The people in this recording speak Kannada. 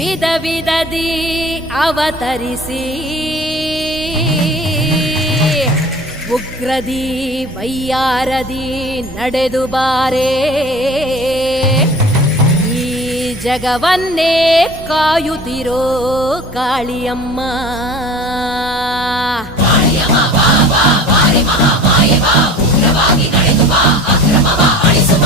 ವಿಧ ವಿಧದಿ ಅವತರಿಸಿ ಉಗ್ರದಿ ವೈಯಾರದಿ ನಡೆದು ಬಾರೇ ಈ ಜಗವನ್ನೇ ಕಾಯುತ್ತಿರೋ ಕಾಳಿಯಮ್ಮ. ಉಗ್ರವಾಗಿ ನಡೆದು ಬಾ, ಅಕ್ರಮವ ಅಳಿಸುವ